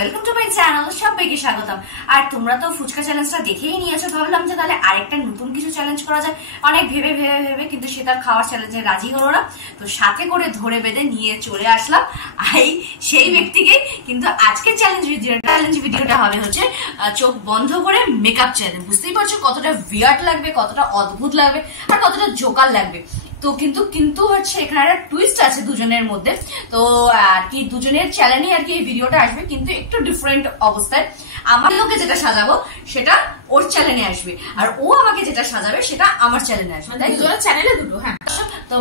Welcome to my channel. সবাইকে স্বাগতম। আর তোমরা তো ফুচকা চ্যালেঞ্জটা দেখেই নিয়েছো, ভাবলাম যে তাহলে আরেকটা নতুন কিছু চ্যালেঞ্জ করা যায়। অনেক ভেবে ভেবে ভেবে কিন্তু সে তার খাওয়ার চ্যালেঞ্জে রাজি হলো না, তো সাথে করে ধরে বেঁধে নিয়ে চলে আসলাম সেই ব্যক্তিকে। কিন্তু আজকের চ্যালেঞ্জ ভিডিওটা হবে হচ্ছে চোখ বন্ধ করে মেকআপ চ্যালেঞ্জ। বুঝতেই পারছো কতটা ভিয়ার্ড লাগবে, কতটা অদ্ভুত লাগবে আর কতটা জোকার লাগবে। তো কিন্তু হচ্ছে এখানে একটা টুইস্ট আছে দুজনের মধ্যে। তো আর কি দুজনের চ্যালেঞ্জে আর কি এই ভিডিওটা আসবে, কিন্তু একটু ডিফারেন্ট অবস্থায়। আমার লোকে যেটা সাজাবো সেটা ওর চ্যানেলে আসবে, আর ও আমাকে যেটা সাজাবে সেটা আমার চ্যানেলে আসবে। তাই দুজনের চ্যানেলে দুটো। হ্যাঁ, তো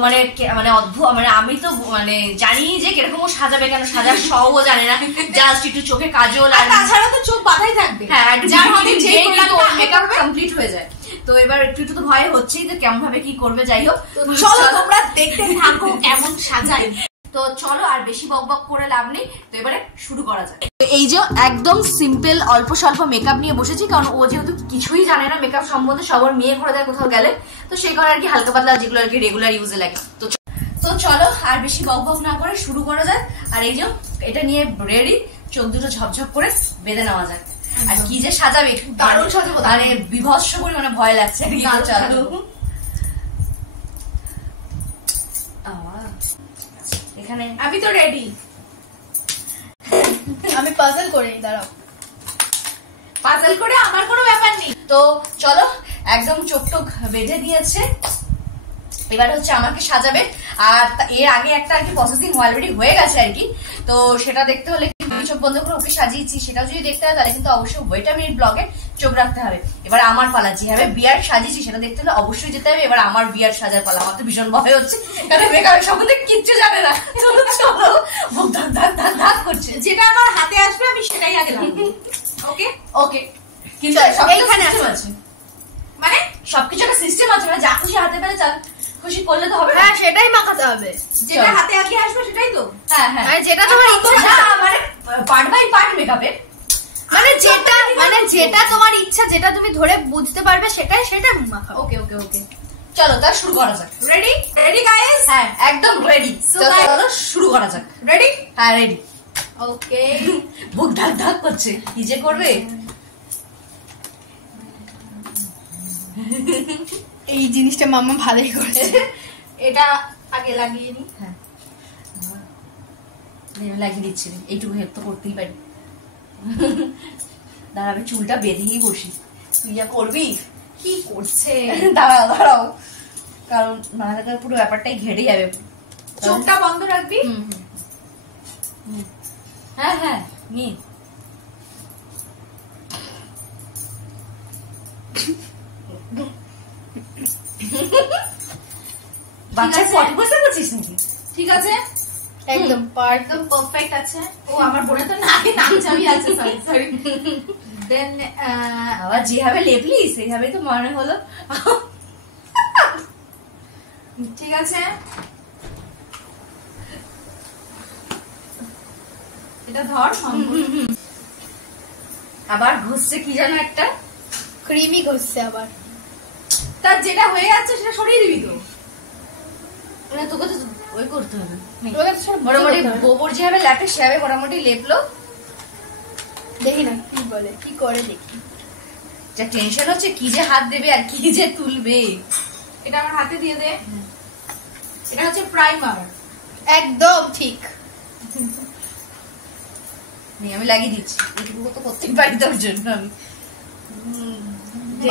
মানে অদ্ভুত, মানে আমি তো মানে জানি যে কিরকম ও সাজাবে, কেন সাজার সব ও জানে না, জাস্ট একটু চোখে কাজল আর তাছাড়া তো চোখ বাঁধাই থাকবে। হ্যাঁ, মেকআপ কমপ্লিট হয়ে যায়। তো এবার একটু তো ভয় হচ্ছেই যে কেমন ভাবে কি করবে। যাই হোক, চলো তোমরা দেখতে থাকো কেমন সাজাই। তো চলো আর বেশি বকবক করে লাভ নেই, তো এবারে শুরু করা যায়। এই যে একদম সিম্পল অল্প স্বল্প মেকআপ নিয়ে বসেছি, কারণ ও যেহেতু কিছুই জানে না মেকআপ সম্বন্ধে, সবার মেয়ে করে দেয় কোথাও গেলে, তো সেই কারণে আর কি হালকা পাতলা যেগুলো আর কি রেগুলার ইউজে লাগে। তো চলো আর বেশি বকবক না করে শুরু করা যায়। আর এই যে এটা নিয়ে রেডি, চোখ দুটো ঝপঝপ করে বেঁধে নেওয়া যায়। আর কি যে সাজাবে, দারুণ সাজাবো, মানে বিভৎস পরিমাণে ভয় লাগছে। এখানে আমি তো রেডি, আমি পাজল করে দাঁড়াও। পাজল করে আমার কোনো ব্যাপার নেই। তো চলো, একদম চোখ টোক বেঁধে দিয়েছে, এবার হচ্ছে আমাকে সাজাবে। আর এর আগে একটা আর কি প্রসেসিং অলরেডি হয়ে গেছে আর কি, তো সেটা দেখতে হলে চোখ বন্ধ করে ওকে সাজিয়েছি, সেটাও যদি দেখতে হয় তাহলে কিন্তু অবশ্যই ওয়েটা মিনিট ব্লগে চোখ রাখতে হবে। এবার আমার পালা, যেভাবে বিয়ার সাজিয়েছি সেটা দেখতে হলে অবশ্যই যেতে হবে। এবার আমার বিয়ার সাজার পালা। আমার তো ভীষণ ভয় হচ্ছে, কারণ মেকআপের সম্বন্ধে কিচ্ছু জানে না। চলো, মুখ ধাক ধাক ধাক ধাক করছে। যেটা আমার হাতে আসবে আমি সেটাই আগে লাগাবো। ওকে ওকে, কিন্তু এইখানে আছে মানে সবকিছু একটা সিস্টেম আছে, মানে যা খুশি হাতে পেলে যা খুশি করলে তো হবে। হ্যাঁ, সেটাই মাখাতে হবে, যেটা হাতে আগে আসবে সেটাই তো। হ্যাঁ হ্যাঁ, যেটা তোমার ইচ্ছা, মানে পার্ট বাই পার্ট মেকআপে, মানে যেটা তোমার ইচ্ছা, যেটা তুমি ধরে বুঝতে পারবে সেটাই মাখাও। ওকে ওকে ওকে, চলো তার শুরু করা যাক। Ready ready guys? হ্যাঁ, একদম রেডি। চলো শুরু করা যাক। রেডি? হ্যাঁ রেডি। ওকে, বুক ধাক ধাক করছে, কি যে করবে। এই জিনিসটা মাম্মা ভালোই করছে। এটা আগে লাগিয়ে নি। হ্যাঁ, লাগিয়ে দিচ্ছি, এইটুকু হেল্প তো করতেই পারি। দাঁড়া, আমি চুলটা বেঁধেই বসি, তুই যা করবি। কি করছে? দাঁড়াও, কারণ মাথাটা পুরো ব্যাপারটাই ঘেটে যাবে। চোখটা বন্ধ রাখবি। হ্যাঁ হ্যাঁ, নিয়ে বাচ্চা পটি বসে করছিস নাকি? ঠিক আছে, একদম পারফেক্ট আছে। ও আমার বোনে তো নাকে নাকচাবি আছে। সরি দেন আবার যেভাবে লেপলি সেইভাবে তো মনে হলো। ঠিক আছে, এটা ধর। আবার ঘষছে কি যেন একটা ক্রিমি ঘষছে আবার। তার যেটা হয়ে যাচ্ছে সেটা সরিয়ে দিবি তো। মানে তোকে তো ওই করতে হবে, মোটামুটি গোবর যেভাবে লেপে সেভাবে মোটামুটি লেপলো। দেখি না কি বলে, কি করে দেখি। যা টেনশন হচ্ছে কি যে হাত দেবে আর কি যে তুলবে। এটা আমার হাতে দিয়ে দে। এটা হচ্ছে প্রাইমার। একদম ঠিক। আমি লাগিয়ে দিচ্ছি, এটুকু তো করতেই পারি তোর জন্য আমি।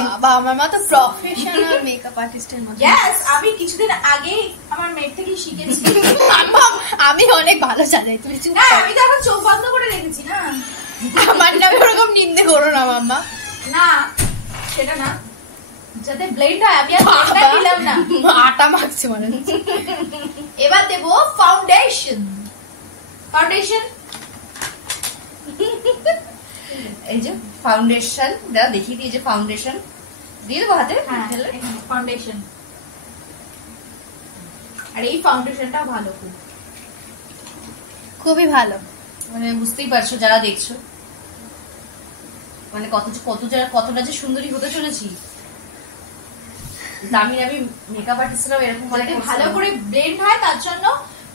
বাবা, আমার মা তো প্রফেশনাল মেকআপ আর্টিস্টের মতো। ইয়েস, আমি কিছুদিন আগে আমার মেয়ের থেকে শিখেছি। আমি অনেক ভালো সাজাই। তুমি হ্যাঁ, আমি তো এখন চোখ বন্ধ করে রেখেছি না। আমার নামে ওরকম নিন্দে করো না মাম্মা। না, সেটা না, যাতে ব্লেন্ড হয়। আমি আর ব্লেন্ডার দিলাম না, আটা মাখছি মানে। এবার দেব ফাউন্ডেশন। এই যে ফাউন্ডেশন, দাঁড়া দেখিয়ে দিই। যে ফাউন্ডেশন দিয়ে দেবো হাতে। ফাউন্ডেশন, আর এই ফাউন্ডেশনটা ভালো, খুবই ভালো। মানে বুঝতেই পারছো যারা দেখছো, মানে কতটা যে সুন্দরী হতে চলেছি। দামি দামি মেকআপ আর্টিস্টরাও এরকম ভালো করে ব্লেন্ড হয়, তার জন্য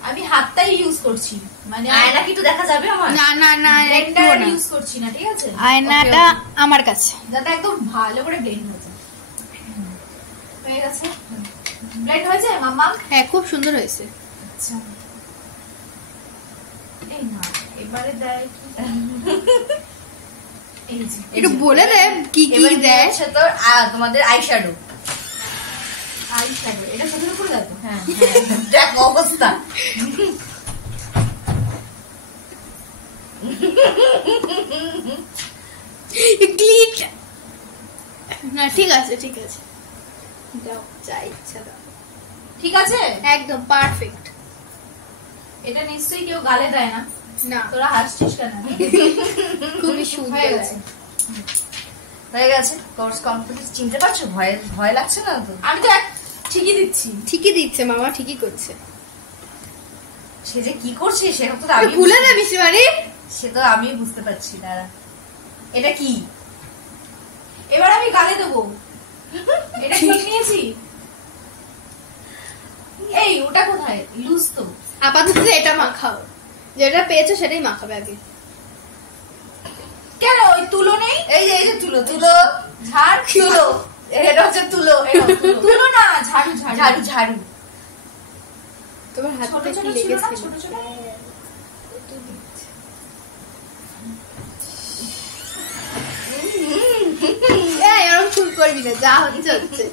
আমি হাতটাই ইউজ করছি, মানে আয়না কি একটু দেখা যাবে আমার? না না না ব্লেন্ডার ইউজ করছি না, ঠিক আছে? আয়নাটা আমার কাছে, যাতে একদম ভালো করে ব্লেন্ড হয়ে যায়। হয়ে গেছে, ব্লেন্ড হয়ে যায় মাম্মা? হ্যাঁ খুব সুন্দর হয়েছে। আচ্ছা এই না এবারে দেয় এই যে একটু বলে দে কি কি দেয়। তো তোমাদের আইশ্যাডো, আইশ্যাডো এটা ছোট করে দাও তো। হ্যাঁ দেখ অবস্থা। ক্লিক না, ঠিক আছে ঠিক আছে, দাও যা ইচ্ছা দাও, ঠিক আছে একদম পারফেক্ট। এটা নিশ্চয়ই কেউ গালে দেয় না, না তোরা হাসছিস কেন? খুবই সুন্দর হয়ে গেছে, হয়ে গেছে। Course complete. চিনতে পারছো? ভয় লাগছে না তো? আমি তো ঠিকই দিচ্ছি। ঠিকই দিচ্ছে মামা, ঠিকই করছে। সে যে কি করছে সেটা তো আমি ভুলে না মিশমারি, সে তো আমি বুঝতে পারছি। দাঁড়া, এটা কি? এবার আমি গালে দেবো। এটা ঠিক নিয়েছি। এই ওটা কোথায়? লুজ তো। আপাতত এটা মাখাও, যেটা পেয়েছো সেটাই মাখাবে আগে। কেন ওই তুলো নেই? এই যে তুলো ঝাড় তুলো, এটা হচ্ছে তুলো। তুলো না, ঝাড়ু ঝাড়ু ঝাড়ু ঝাড়ু। তোমার হাতে ছোট একটু ছোট ছিল না, লেগেছে। ছোট ছোট। এরকম শুরু করবি না, যা হচ্ছে হচ্ছে।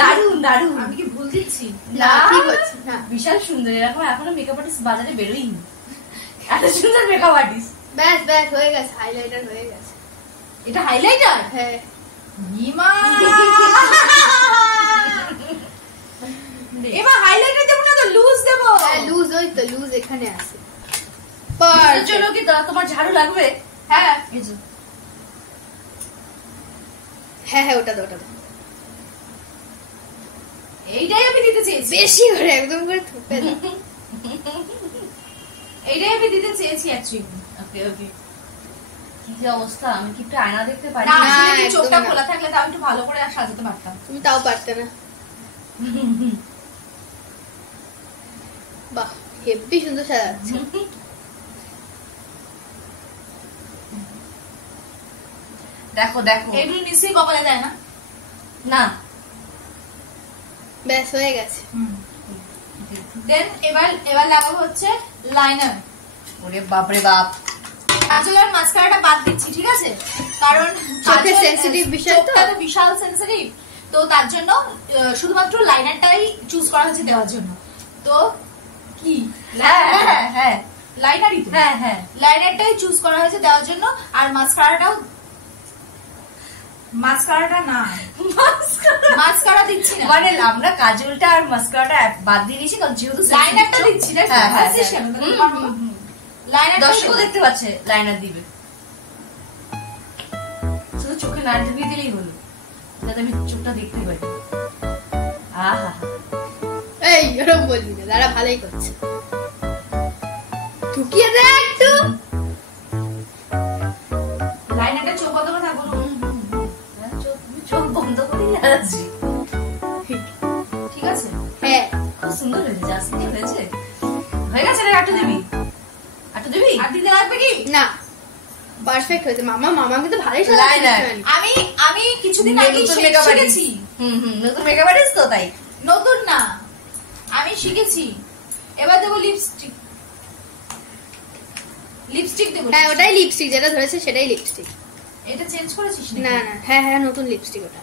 দারুন দারুন। আমি কি ভুল দিচ্ছি? না ঠিক হচ্ছে না, বিশাল সুন্দর। এরকম এখনো মেকআপ আর্টিস্ট বাজারে বেরোয়নি, এত সুন্দর মেকআপ আর্টিস্ট। ব্যাস ব্যাস হয়ে গেছে, হাইলাইটার হয়ে গেছে। এটা হাইলাইটার? হ্যাঁ ইমা এবার হাইলাইটার দেবো না তো লুজ দেবো? হ্যাঁ লুজ, ওই তো লুজ এখানে আছে। এর জন্য কি তোমার ঝাড়ু লাগবে? হ্যাঁ এই যে হ্যাঁ হ্যাঁ ওটা দাও, ওটা দাও। এইটাই আমি দিতে চেয়েছি, বেশি করে একদম করে থুপে দাও। এইটাই আমি দিতে চেয়েছি অ্যাকচুয়ালি। ওকে ওকে। কি যে অবস্থা, আমি কি একটু আয়না দেখতে পারি? না না, আসলে কি একদম চোখটা না। খোলা থাকলে তাও একটু ভালো করে সাজাতে পারতাম। তুমি তাও পারতে না। বাহ হেব্বি সুন্দর সাজাচ্ছে। দেখো দেখো। এগুলো নিশ্চয়ই কপালে দেয় না? না ব্যাস হয়ে গেছে। দেন এবার লাগাবো হচ্ছে লাইনার। ওরে বাপরে বাপ। কাজল আর মাস্কারাটা বাদ দিচ্ছি, ঠিক আছে? কারণ চোখে sensitive বিষয় তো। চোখটা তো বিশাল সেনসিটিভ, তো তার জন্য শুধুমাত্র লাইনারটাই চুজ করা হয়েছে দেওয়ার জন্য। তো কি হ্যাঁ হ্যাঁ হ্যাঁ লাইনারই তো? হ্যাঁ হ্যাঁ লাইনারটাই চুজ করা হয়েছে দেওয়ার জন্য। আর মাস্কারাটা না, মাস্কারা দিচ্ছি না, মানে আমরা কাজলটা আর মাস্কারাটা বাদ দিয়ে দিয়েছি কারণ যেহেতু লাইনারটা দিচ্ছি না। হ্যাঁ হ্যাঁ লাইনার দর্শকও দেখতে পাচ্ছে লাইনার দিবে, শুধু চোখে না ঢুকিয়ে দিলেই হলো যাতে আমি চোখটা দেখতে পাই। আহা এই এরকম বলবি না, দাঁড়া ভালোই করছে। ঢুকিয়ে দে একটু। লাইনারটা চোখ বন্ধ করে থাকবো না? চোখ বন্ধ করে লাগছে। ঠিক আছে, হ্যাঁ খুব সুন্দর হয়েছে, জাস্ট হয়েছে। হয়ে গেছে রে, আটু দিবি? আটু দিবি? আর দিতে লাগবে কি? না পারফেক্ট হয়েছে। মামা কিন্তু ভালোই লাইনার। সাজাচ্ছে। আমি কিছুদিন আগে নতুন মেকআপ আর্টিস্ট। শিখেছি। নতুন মেকআপ আর্টিস্ট তো তাই। নতুন না, আমি শিখেছি। এবার দেবো লিপস্টিক। লিপস্টিক দেবো। হ্যাঁ ওটাই লিপস্টিক, যেটা ধরেছে সেটাই লিপস্টিক। এটা চেঞ্জ করেছিস নাকি? না না হ্যাঁ হ্যাঁ নতুন লিপস্টিক ওটা।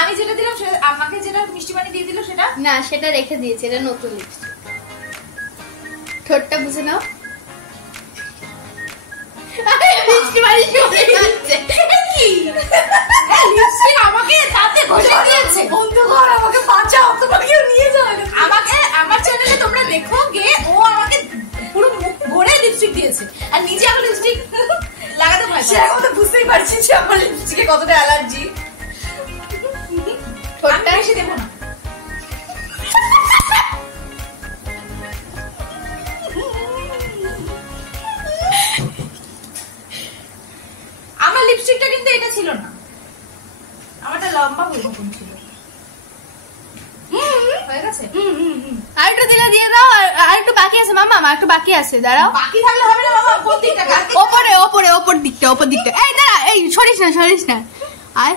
আমি যেটা দিলাম সেটা, আমাকে যেটা মিষ্টি পানি দিয়ে দিল সেটা না সেটা রেখে দিয়েছে, এটা নতুন লিপস্টিক। ঠোঁটটা বুঝে নাও। মিষ্টি পানি শুকিয়ে যাচ্ছে। কি? লিপস্টিক আমাকে দাঁতে ঘষে দিয়েছে। বন্ধুগণ আমাকে বাঁচাও, তোমাকে নিয়ে যাও। আমাকে আমার চ্যানেলে তোমরা দেখো গে, ও আমাকে পুরো মুখ ভরে লিপস্টিক দিয়েছে আর নিজে আমার লিপস্টিক লাগাতে ভয় পাচ্ছে। সেরকম তো বুঝতেই পারছি যে আমার লিপস্টিকে কতটা অ্যালার্জি। ঠোঁটটা এসে দেবো না। আমার লিপস্টিকটা কিন্তু এটা ছিল না, আমারটা লম্বা হয়ে কখন ছিল। হয়ে গেছে? আছে? আর একটু দিলে দিয়ে দাও, আর একটু বাকি আছে মামা, আমার একটু বাকি আছে, দাঁড়াও। বাকি থাকলে হবে না মামা, কোন দিকটা? ওপরে ওপরে ওপর দিকটা, ওপর দিকটা। এই দাঁড়া, এই সরিস না আয়।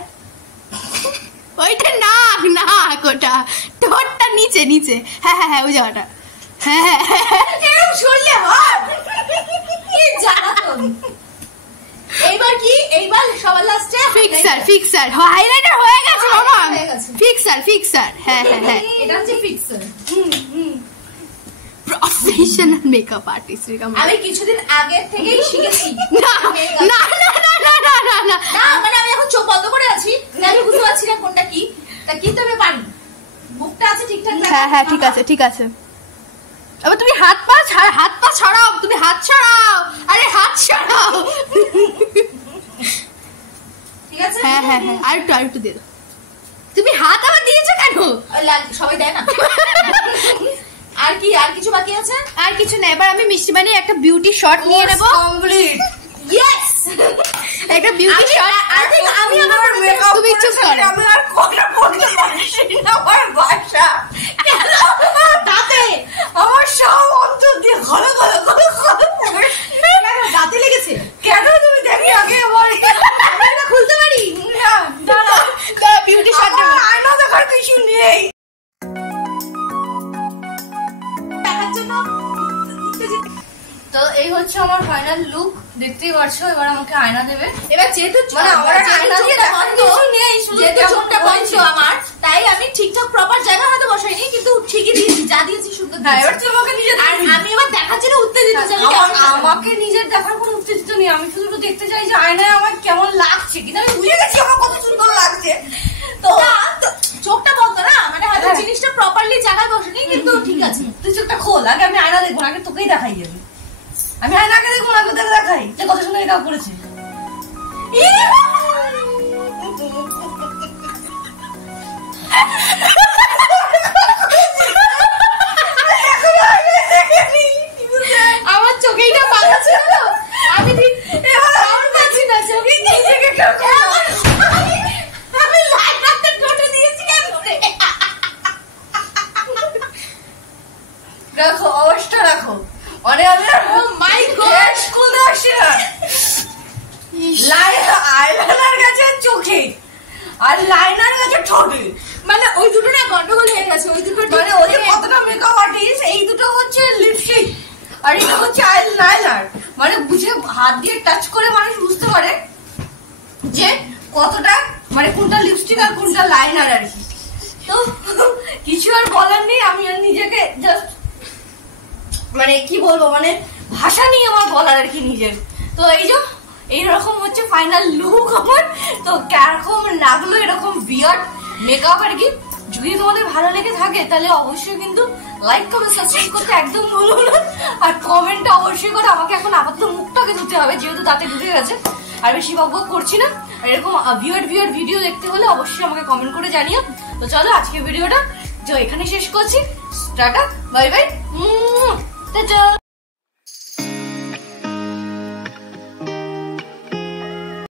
ওইটা নাক নাক, ওটা ঠোঁটটা নিচে নিচে। হ্যাঁ ওই জায়গাটা। হ্যাঁ এরকম সরলে হয়? কি জ্বালাতন। এইবার কি? এইবার সবার লাস্টে ফিক্সার হাইলাইটার হয়ে গেছে মামা। হয়ে গেছে। ফিক্সার। হ্যাঁ এটা হচ্ছে ফিক্সার। Professional makeup artist. আমি কিছুদিন আগে থেকেই শিখেছি। না মানে আমি এখন চোখ বন্ধ করে আছি, আমি বুঝতে পারছি না কোনটা কি। তা কিন্তু আমি পারি, মুখটা আছে ঠিকঠাক। হ্যাঁ ঠিক আছে। আবার তুমি হাত পা ছড়াও, তুমি হাত ছড়াও। আরে হাত ছড়াও। ঠিক আছে। হ্যাঁ আর একটু দিয়ে দাও। তুমি হাত আবার দিয়েছো কেন? সবাই দেয় না। আর কি, আর কিছু বাকি আছে? আর কিছু না, এবার আমি মিষ্টি বানিয়ে একটা বিউটি শট নিয়ে নেবো। কমপ্লিট। ইয়েস, একটা বিউটি শট। আমি আমার মেকআপ তুমি চুপ করো। আমি আর কোনটা পড়তে পারছি না, আমার বাসা দাঁতে আমার সব অন্তর দিয়ে ঘন দাঁতে লেগেছে। কেন তুমি দেখি আগে আমার এটা খুলতে পারি না? দাঁড়া, বিউটি শট আয়না দেখার কিছু নেই দেখার জন্য। তো এই হচ্ছে আমার ফাইনাল লুক, দেখতেই পারছো। এবার আমাকে আয়না দেবে। এবার যেহেতু মানে আমার আয়না দিয়ে দেখার কিছু নেই, শুধু যেহেতু কেমন চোখটা বন্ধ হয়েছে। আমার, তাই আমি ঠিকঠাক প্রপার জায়গা হয়তো বসাইনি, কিন্তু ঠিকই দিয়েছি, যা দিয়েছি সুন্দর হ্যাঁ, দিয়েছি। এবার তুই আমাকে নিজে আর আমি এবার দেখার জন্য উত্তেজিত যে আমি কেমন লাগছে। আমাকে নিজের দেখার কোনো উত্তেজিত নেই, আমি শুধু একটু দেখতে চাই যে আয়নায় আমার কেমন লাগছে, কিন্তু আমি বুঝে গেছি আমার কত সুন্দর লাগছে। তো চোখটা বন্ধ না, মানে হয়তো জিনিসটা প্রপারলি জায়গায় বসেনি, কিন্তু ঠিক আছে। তুই চোখটা খোল, আগে আমি আয়না দেখবো, আগে তোকেই দেখাই যাবে। আমি আয়নাকে দেখবো, আগে তোকে দেখাই যে কত সুন্দর মেকআপ করেছে। আমার চোখেই না পাতা ছিল না, আমি ঠিক এবার পাচ্ছি না চোখে নিজেকে আমি লাইট রাখতে টোটো দিয়েছি কেন? রাখো, অবস্থা রাখো। অরে আমি মাই গড, স্কুল আসছে না, আইলাইনার গেছে চোখে আর লাইনার গেছে ঠোঁটে। মানে ওই দুটো না গন্ডগোল হয়ে গেছে, ওই দুটো মানে ওদের কতটা মেকআপ আর্টিস্ট, এই দুটো হচ্ছে লিপস্টিক আর এটা হচ্ছে আইলাইনার। মানে বুঝে হাত দিয়ে টাচ করে মানুষ বুঝতে পারে যে কতটা, মানে কোনটা লিপস্টিক আর কোনটা লাইনার আর কি। তো কিছু আর বলার নেই, আমি আর নিজেকে জাস্ট মানে কি বলবো, মানে ভাষা নিয়ে আমার বলার আর কি নিজের। তো এই যে এইরকম হচ্ছে ফাইনাল লুক আমার। তো কিরকম লাগলো এরকম বিয়ার্ড মেকআপ আর কি। যদি তোমাদের ভালো লেগে থাকে তাহলে অবশ্যই কিন্তু লাইক কমেন্ট সাবস্ক্রাইব করতে একদম ভুলো না, আর কমেন্টটা অবশ্যই করে। আমাকে এখন আপাতত মুখটাকে ধুতে হবে যেহেতু দাঁতে ঢুকে গেছে, আর বেশি বকবক করছি না। আর এরকম বিয়ার্ড ভিডিও দেখতে হলে অবশ্যই আমাকে কমেন্ট করে জানিও। তো চলো আজকে ভিডিওটা এখানে শেষ করছি। Tata, bye bye, tata.